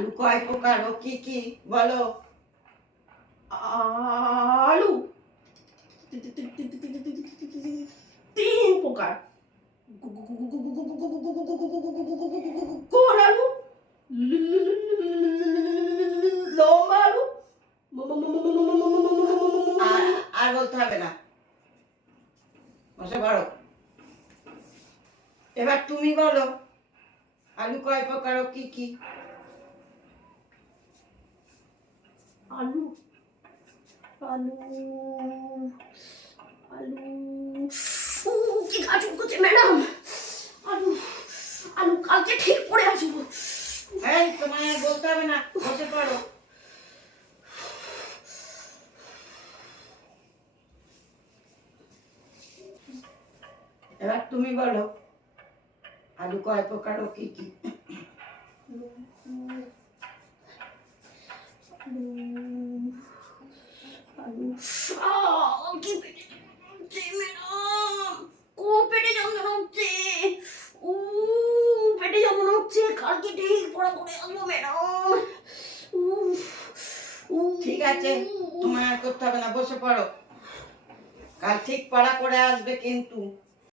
আলু কয় প্রকার ও কি কি বলো? আলু 3 প্রকার। গোল আলু, লম্বা আলু, আর আর বলতে হবে না, বসে পড়ো। এবার তুমি বলো আলু কয় প্রকার ও কি কি? আলু আলু আলু কি কাজ করছে ম্যাডাম? আলু আলু কালকে ঠিক পড়ে আসবো। এই তোমায় আর বলতে হবে না, বসে পড়ো। এবার তুমি বলো আলু কয় প্রকার ও কি কি? আলু কি পেটে হচ্ছে ম্যাডাম? পেটে যন্ত্রণা হচ্ছে। ও পেটে যন্ত্রণা হচ্ছে, কালকে ঠিক পড়া করে আসবো ম্যাডাম। ঠিক আছে, তোমায় আর করতে হবে না, বসে পড়ো। কাল ঠিক পড়া করে আসবে কিন্তু।